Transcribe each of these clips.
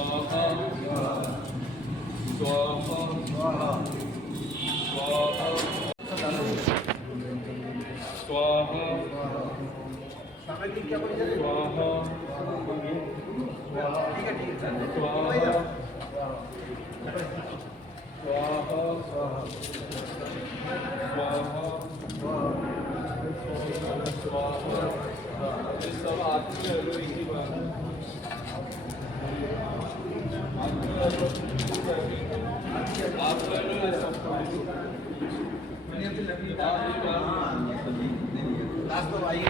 स्वाहा स्वाहा स्वाहा स्वाहा सामग्री क्या बोली जा रही है? स्वाहा ठीक है ठीक है स्वाहा स्वाहा ये सब आत्मा की बात है। आप लास्ट तो आई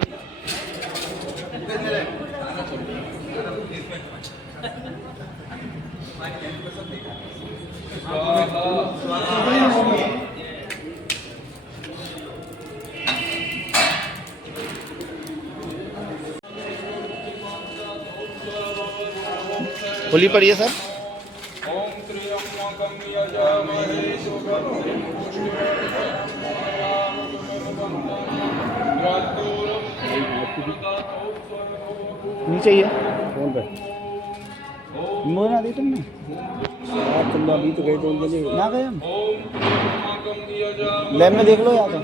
होली पड़ी है सर। ओम त्र्यंबकं यजामहे सुगन्धिं नीचे ही है फोन पे मोह ना दी तुमने आप तुम अभी तो गए तो ना गए हम लैब में देख लो या तो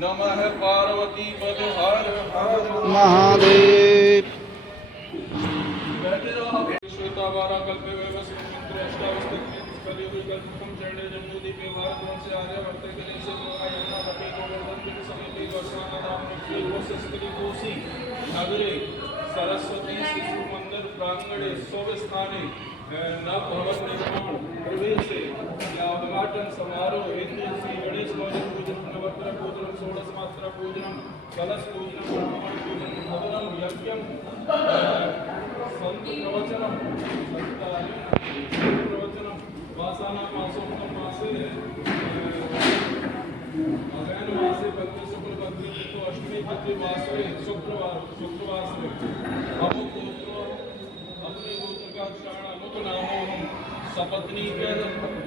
नमः पार्वती पद हर हर महादेव। श्वेतावारा कल्पे वैवस्वत मंत्र अष्टावस्तिक कलियुग कल्पकम चरणे जम्बूदीपे भारतवंश आर्यवर्ते गणेश गोवायना मते गोवर्धन बिन समेते वर्षाना नाम निखिल वसस्करी कोसी नगरे सरस्वती शिशु मंदिर प्रांगणे सोव स्थाने नव भवन निर्माण प्रवेशे या उद्घाटन समारोह हेतु श्री गणेश मौर्य पूजन नवग्रह पूजन षोडश मात्रा पूजन कलश पूजन ब्राह्मण पूजन हवनम यज्ञम संत प्रवचनम प्रवचनम वासाना मासोक्तम मासे अगयन मासे बद्ध शुक्ल बद्ध तो अष्टमी बद्ध वासरे शुक्रवार से अमुक गोत्र अपने गोत्र का उच्चारण अमुक नामों हम सपत्नी के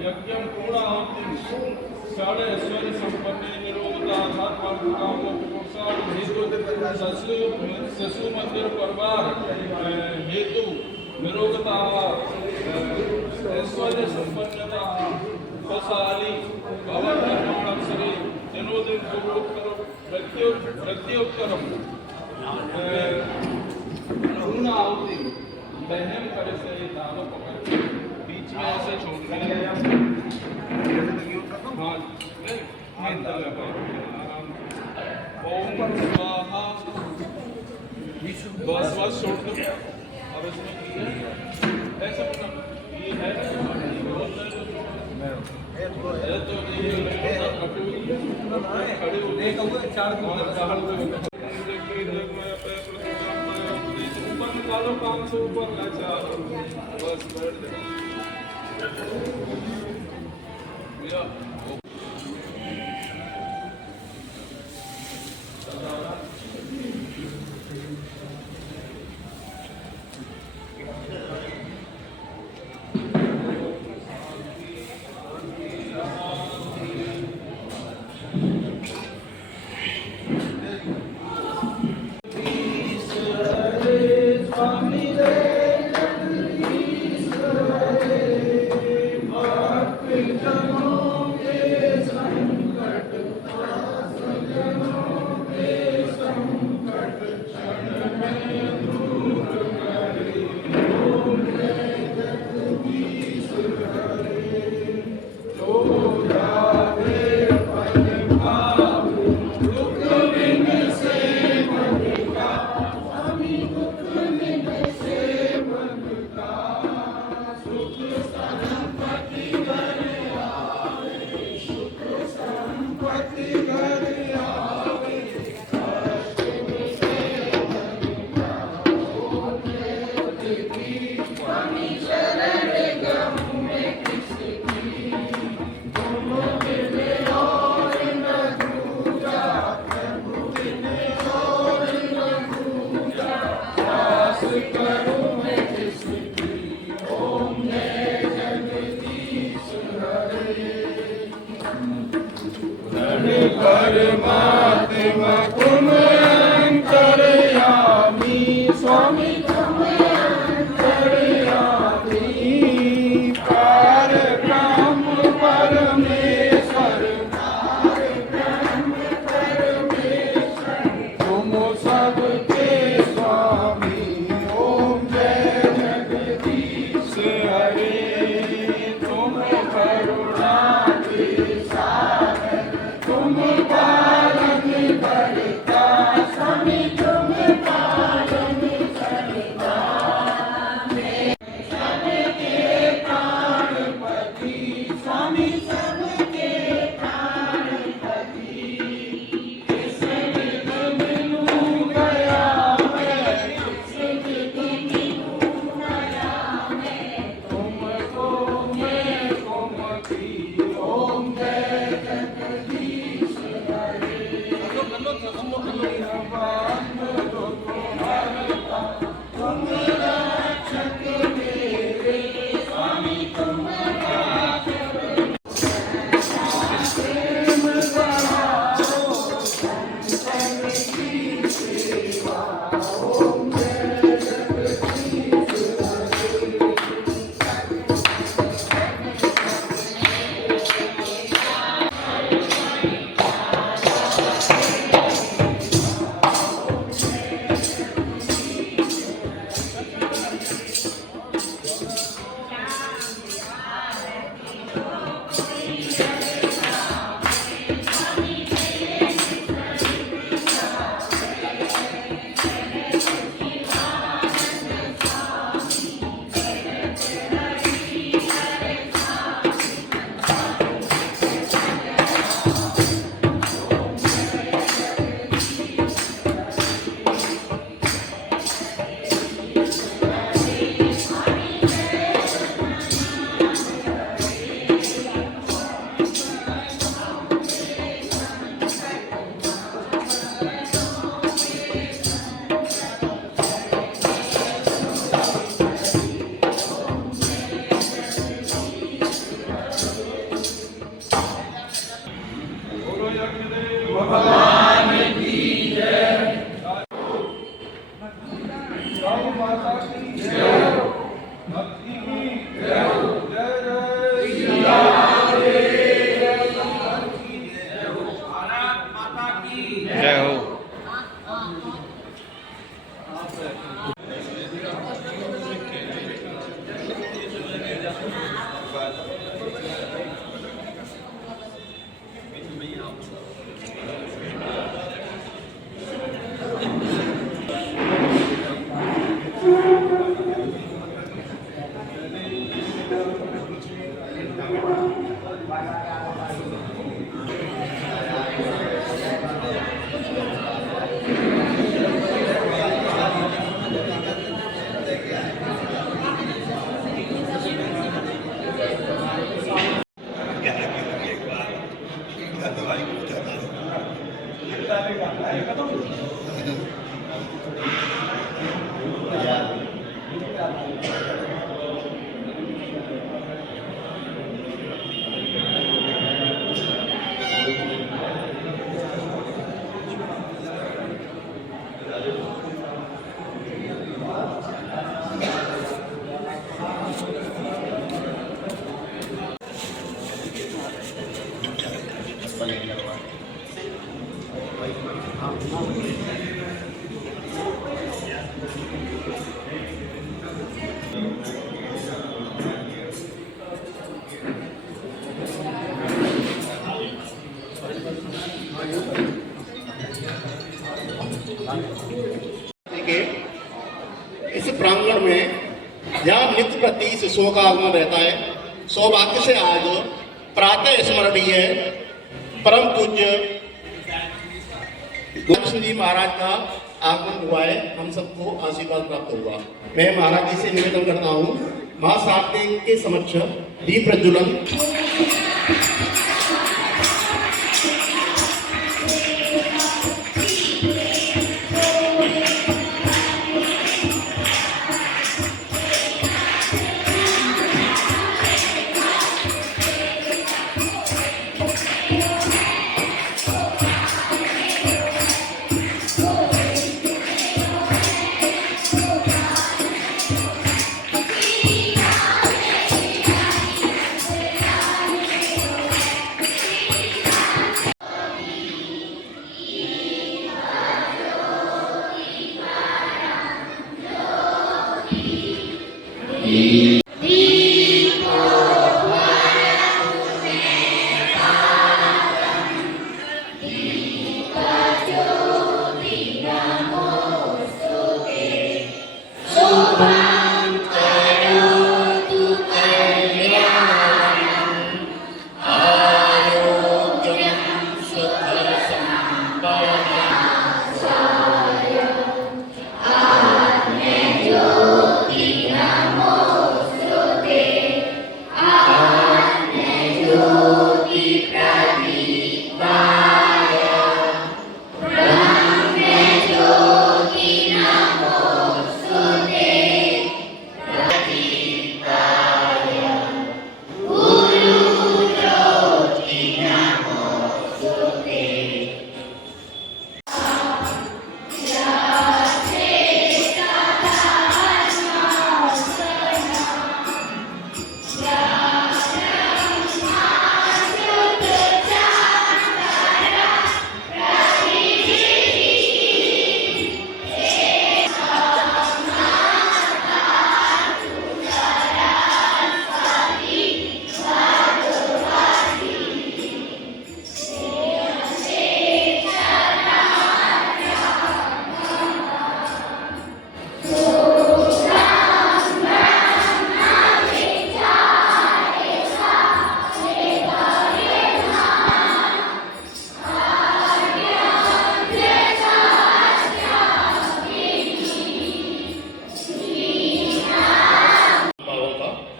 यज्ञम पूर्णाहुति साढ़े ऐश्वर्य संपन्न निरोगता आधार पर कामों पुरुषार्थ हेतु ससु मंदिर परिवार हेतु निरोगता ऐश्वर्य संपन्नता खुशहाली भवन निर्माण अवसरे जनोदिन प्रत्युत्तरम पूर्णाहुति बहन करे से दानों पकड़ बीच में ऐसे छोड़ हाँ ओम स्वाहा बस छोड़ दो अब इसमें ऐसा ये है खड़े होते ऊपर निकालो 500 ऊपर अच्छा बस बैठ जाओ परमात्मा तुमं करयामि स्वामी इस प्रांगण में जहाँ नित्य प्रति शिशुओं का आगमन रहता है, सौभाग्य से आज प्रातः स्मरणीय परम पूज्य कृष्ण जी महाराज का आगमन हुआ है। हम सबको आशीर्वाद प्राप्त हुआ। मैं महाराज जी से निवेदन करता हूँ, महासारथी के समक्ष दीप प्रज्वलन।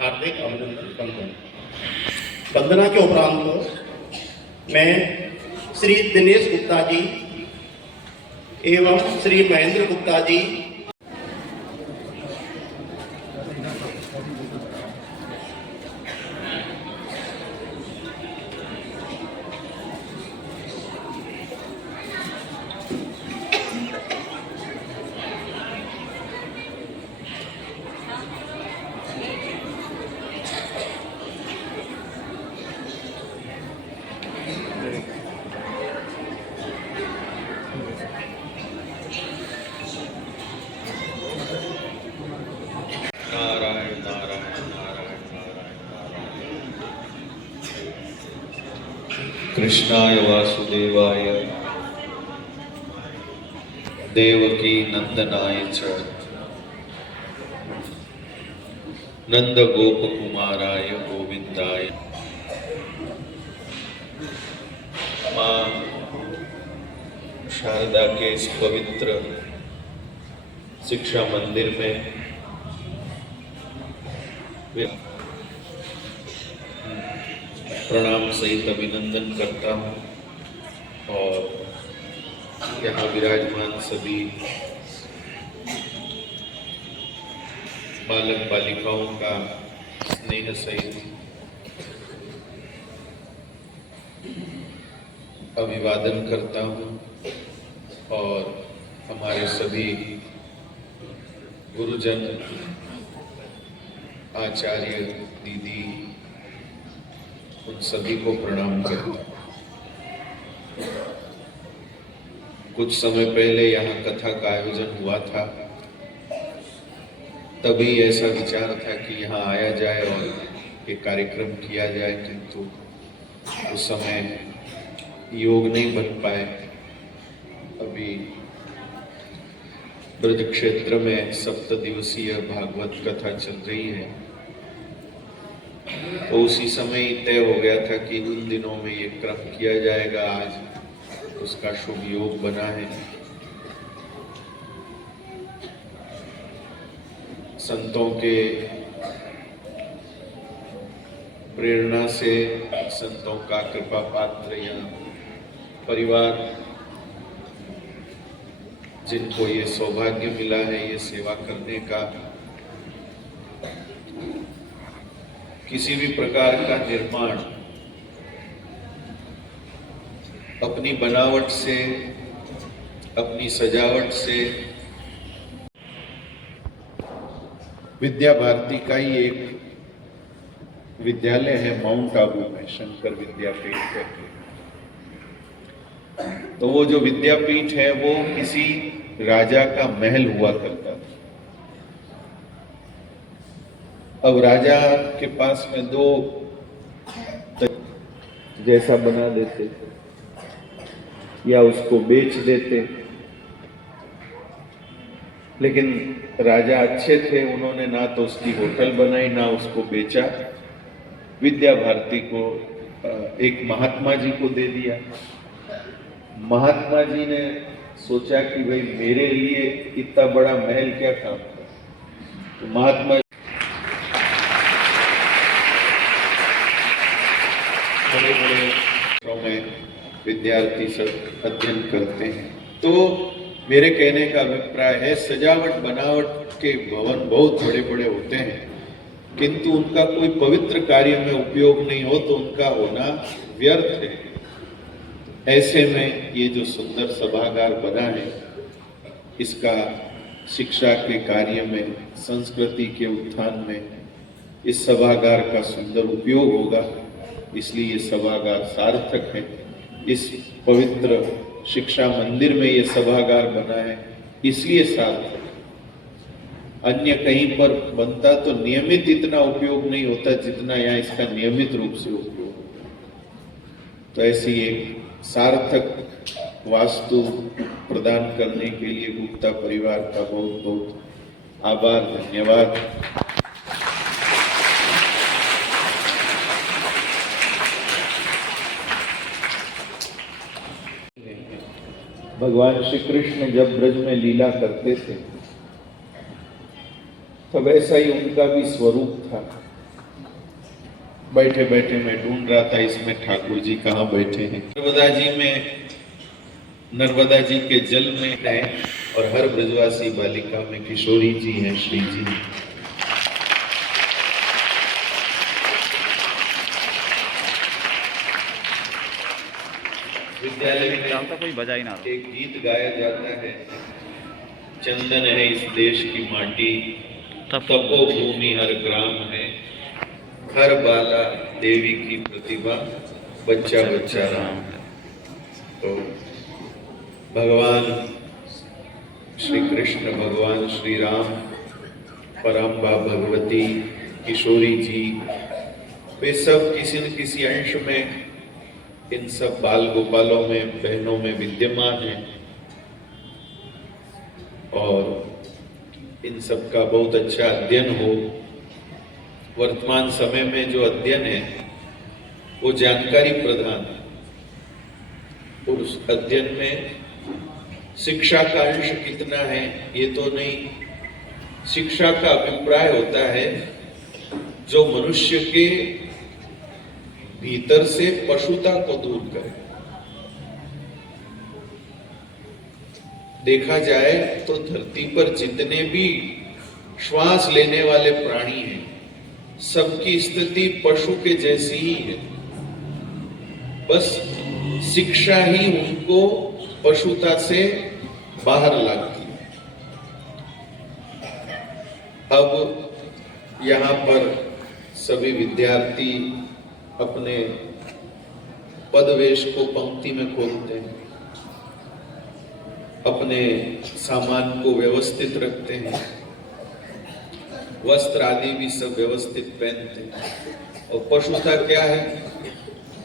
हार्दिक अभिनंदन करता हूं। वंदना के उपरांत मैं श्री दिनेश गुप्ता जी एवं श्री महेंद्र गुप्ता जी नारायण नारायण नारायण नारायण कृष्णाय वासुदेवाय देवकी नंदनाय च नंद गोप कुमाराय गोविंदाय। मां शारदा के इस पवित्र शिक्षा मंदिर में प्रणाम सहित अभिनंदन करता हूँ और यहाँ विराजमान सभी बालक बालिकाओं का स्नेह सहित अभिवादन करता हूँ और हमारे सभी गुरुजन आचार्य दीदी उन सभी को प्रणाम करता हूं। कुछ समय पहले यहाँ कथा का आयोजन हुआ था, तभी ऐसा विचार था कि यहाँ आया जाए और एक कार्यक्रम किया जाए, किंतु उस समय योग नहीं बन पाए। अभी ब्रज क्षेत्र में 7 दिवसीय भागवत कथा चल रही है, तो उसी समय ही तय हो गया था कि उन दिनों में ये क्रम किया जाएगा। आज उसका शुभ योग बना है। संतों के प्रेरणा से, संतों का कृपा पात्र या परिवार जिनको ये सौभाग्य मिला है ये सेवा करने का, किसी भी प्रकार का निर्माण अपनी बनावट से, अपनी सजावट से, विद्या भारती का ही एक विद्यालय है माउंट आबू में, शंकर विद्यापीठ करके। तो वो जो विद्यापीठ है वो किसी राजा का महल हुआ करता था। अब राजा के पास में 2 जैसा बना देते या उसको बेच देते, लेकिन राजा अच्छे थे, उन्होंने ना तो उसकी होटल बनाई ना उसको बेचा, विद्या भारती को एक महात्मा जी को दे दिया। महात्मा जी ने सोचा कि भाई मेरे लिए इतना बड़ा महल क्या काम था, तो महात्मा बड़े बड़े में विद्यार्थी सब अध्ययन करते हैं। तो मेरे कहने का अभिप्राय है, सजावट बनावट के भवन बहुत बड़े बड़े होते हैं, किंतु उनका कोई पवित्र कार्य में उपयोग नहीं हो तो उनका होना व्यर्थ है। ऐसे में ये जो सुंदर सभागार बना है, इसका शिक्षा के कार्य में, संस्कृति के उत्थान में इस सभागार का सुंदर उपयोग होगा, इसलिए ये सभागार सार्थक है। इस पवित्र शिक्षा मंदिर में ये सभागार बना है, इसलिए सार्थक। अन्य कहीं पर बनता तो नियमित इतना उपयोग नहीं होता जितना यहाँ इसका नियमित रूप से उपयोग होता। तो ऐसी एक सार्थक वास्तु प्रदान करने के लिए गुप्ता परिवार का बहुत बहुत आभार, धन्यवाद। भगवान श्री कृष्ण जब ब्रज में लीला करते थे तब ऐसा ही उनका भी स्वरूप था। बैठे बैठे मैं ढूंढ रहा था इसमें ठाकुर जी कहाँ बैठे हैं। नर्मदा जी के जल में है और हर ब्रजवासी बालिका में किशोरी जी हैं, श्री जी। विद्यालय में कोई बजा ही ना एक गीत गाया जाता है, चंदन है इस देश की माटी, तपो भूमि हर ग्राम है, हर बाला देवी की प्रतिभा, बच्चा बच्चा राम है। तो भगवान श्री कृष्ण, भगवान श्री राम, परम्बा भगवती, किशोरी जी, वे सब किसी न किसी अंश में इन सब बाल गोपालों में, बहनों में विद्यमान हैं और इन सब का बहुत अच्छा अध्ययन हो। वर्तमान समय में जो अध्ययन है वो जानकारी प्रदान है और उस अध्ययन में शिक्षा का अंश कितना है ये तो नहीं, शिक्षा का अभिप्राय होता है जो मनुष्य के भीतर से पशुता को दूर करे। देखा जाए तो धरती पर जितने भी श्वास लेने वाले प्राणी हैं सबकी स्थिति पशु के जैसी ही है, बस शिक्षा ही उनको पशुता से बाहर लाती है। अब यहाँ पर सभी विद्यार्थी अपने पदवेश को पंक्ति में खोलते हैं, अपने सामान को व्यवस्थित रखते हैं, वस्त्र आदि भी सब व्यवस्थित पहनते हैं। और पशुता क्या है,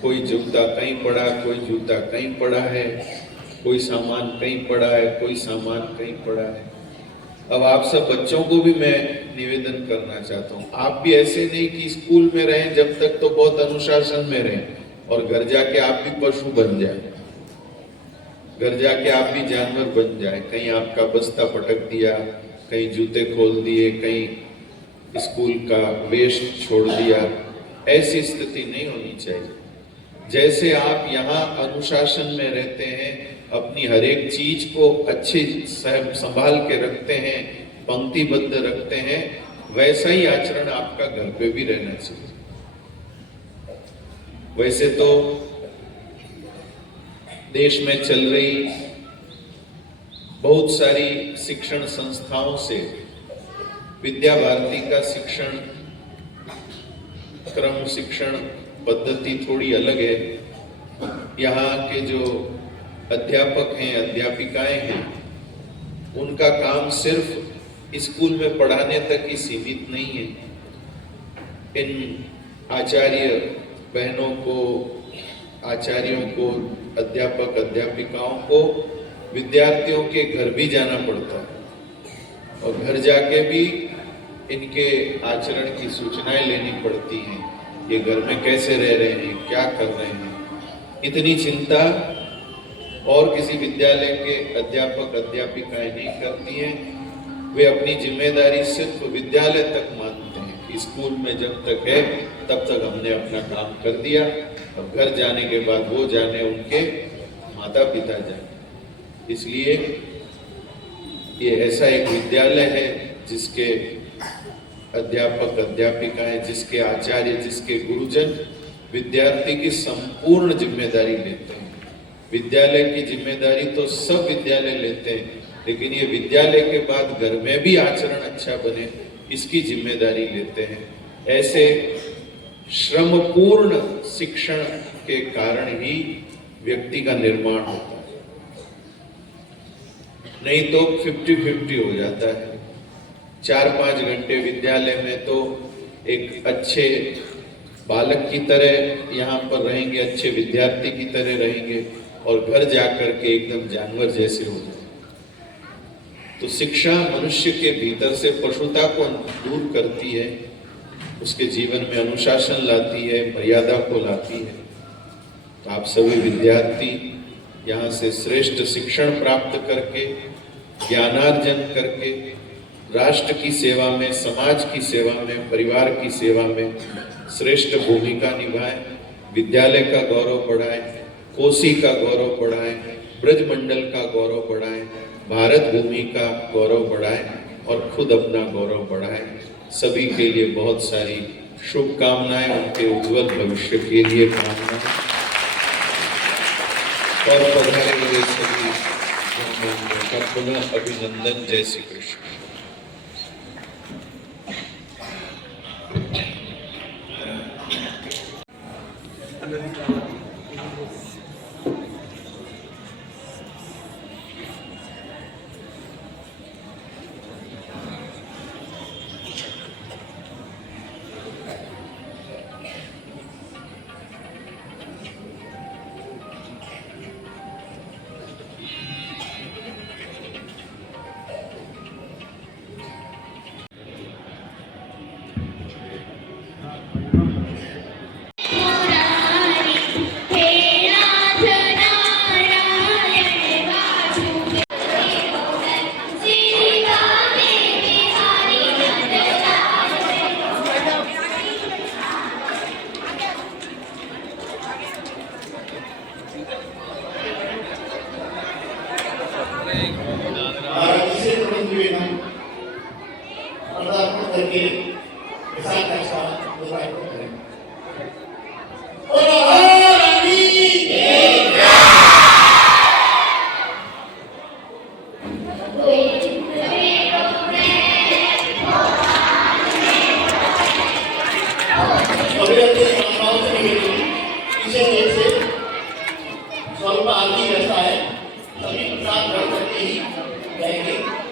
कोई जूता कहीं पड़ा, कोई जूता कहीं पड़ा है, कोई सामान कहीं पड़ा है, कोई सामान कहीं पड़ा है। अब आप सब बच्चों को भी मैं निवेदन करना चाहता हूँ, आप भी ऐसे नहीं कि स्कूल में रहें जब तक तो बहुत अनुशासन में रहें और घर जाके आप भी पशु बन जाए, घर जाके आप भी जानवर बन जाए। कहीं आपका बस्ता पटक दिया, कहीं जूते खोल दिए, कहीं स्कूल का वेश छोड़ दिया, ऐसी स्थिति नहीं होनी चाहिए। जैसे आप यहाँ अनुशासन में रहते हैं, अपनी हर एक चीज को अच्छे संभाल के रखते हैं, पंक्तिबद्ध रखते हैं, वैसा ही आचरण आपका घर पे भी रहना चाहिए। वैसे तो देश में चल रही बहुत सारी शिक्षण संस्थाओं से विद्या भारती का शिक्षण क्रम, शिक्षण पद्धति थोड़ी अलग है। यहाँ के जो अध्यापक हैं, अध्यापिकाएं हैं, उनका काम सिर्फ स्कूल में पढ़ाने तक ही सीमित नहीं है। इन आचार्य बहनों को, आचार्यों को, अध्यापक अध्यापिकाओं को विद्यार्थियों के घर भी जाना पड़ता है और घर जाके भी इनके आचरण की सूचनाएं लेनी पड़ती हैं। ये घर में कैसे रह रहे हैं, क्या कर रहे हैं, इतनी चिंता और किसी विद्यालय के अध्यापक अध्यापिकाएं नहीं करती हैं। वे अपनी जिम्मेदारी सिर्फ विद्यालय तक मानते हैं कि स्कूल में जब तक है तब तक हमने अपना काम कर दिया, और घर जाने के बाद वो जाने, उनके माता पिता जाने। इसलिए ये ऐसा एक विद्यालय है जिसके अध्यापक अध्यापिकाएं, जिसके आचार्य, जिसके गुरुजन विद्यार्थी की संपूर्ण जिम्मेदारी लेते हैं। विद्यालय की जिम्मेदारी तो सब विद्यालय लेते हैं, लेकिन ये विद्यालय के बाद घर में भी आचरण अच्छा बने, इसकी जिम्मेदारी लेते हैं। ऐसे श्रमपूर्ण शिक्षण के कारण ही व्यक्ति का निर्माण होता है, नहीं तो 50-50 हो जाता है। 4-5 घंटे विद्यालय में तो एक अच्छे बालक की तरह यहाँ पर रहेंगे, अच्छे विद्यार्थी की तरह रहेंगे, और घर जाकर के एकदम जानवर जैसे हो जाए। तो शिक्षा मनुष्य के भीतर से पशुता को दूर करती है, उसके जीवन में अनुशासन लाती है, मर्यादा को लाती है। तो आप सभी विद्यार्थी यहाँ से श्रेष्ठ शिक्षण प्राप्त करके, ज्ञानार्जन करके राष्ट्र की सेवा में, समाज की सेवा में, परिवार की सेवा में श्रेष्ठ भूमिका निभाएं, विद्यालय का गौरव बढ़ाएं, कोसी का गौरव बढ़ाएं, ब्रजमंडल का गौरव बढ़ाएं, भारत भूमि का गौरव बढ़ाएं और खुद अपना गौरव बढ़ाएं। सभी के लिए बहुत सारी शुभकामनाएं, उनके उज्जवल भविष्य के लिए कामनाएं और पधारे हुए सभी मेहमानों का पुनः अभिनंदन। जय श्री कृष्ण। स्वरूप आदि ऐसा है, सभी प्रसाद ग्रहण करके ही रहेंगे।